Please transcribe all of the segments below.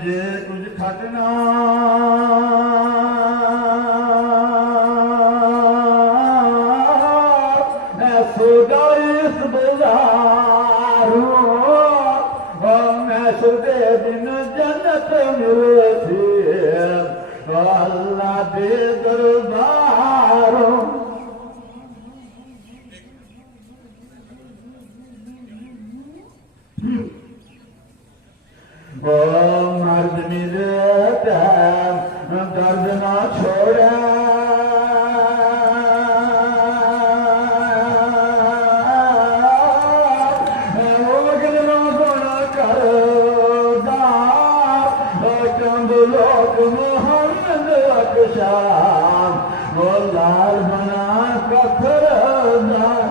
जे कुछ खटना इस बुलारू मैं सुदे दिन जन्नत मिलती अल्लाह दे दरबारों वो मर्द मिलता दर्द ना छोड़े मोहम्मद अकशाम वो लाल बना कफरदार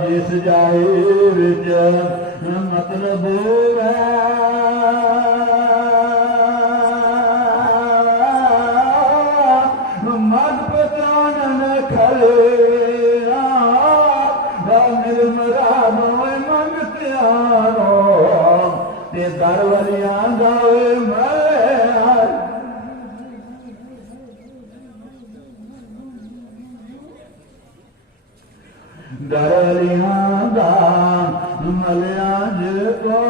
जिस जाए विच मतलब मत पचानन खले दरवलियां जावे दरवलियां दा मलिया जो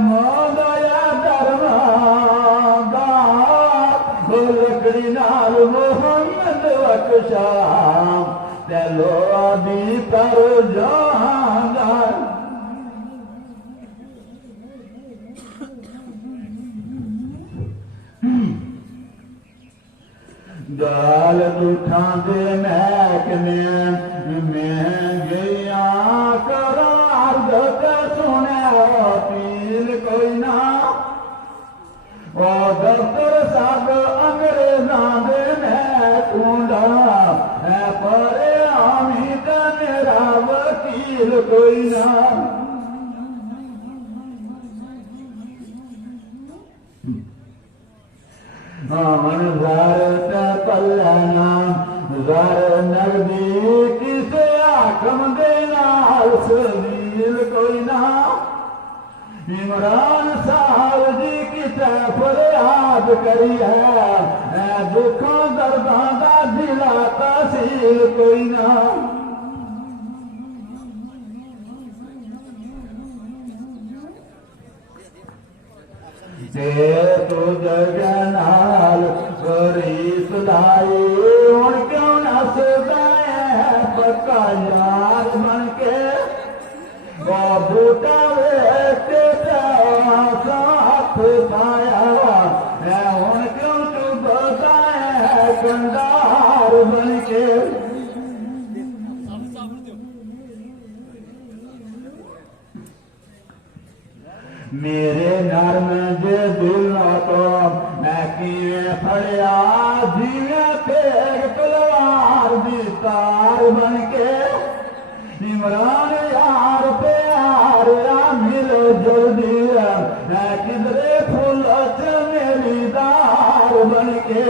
मोदया दरमादा लकड़ी नाल मोहम्मद अकशाम चलो आदि पर जाना गाल उठा दे महकने में गया करार दे सुने पील कोई ना ओ दफ्तर सब अंग्रेजां दे मैं टूंडा है परे आमी का मेरा वकील कोई ना आमन ज़र पल्लना ज़र नगदी किसे आकम देना सबील कोई ना इमरान साहब जी की फरियाद करी है दुखों दर्दां दा दिला तहसील कोई ना तू जगनाल रीस लाई हुण क्यों नसदा है पक्का यार बन के वो बूटा वेख साथ पाया है हुण क्यों चुभदा है कंडार बन के मेरे नरम जे दिल तो मैं किए फड़िया जिवे फेर तलवार दी तार बन के इमरान यार प्यार मिलो जल्दी मैं किधरे फूल मेरी दार बन के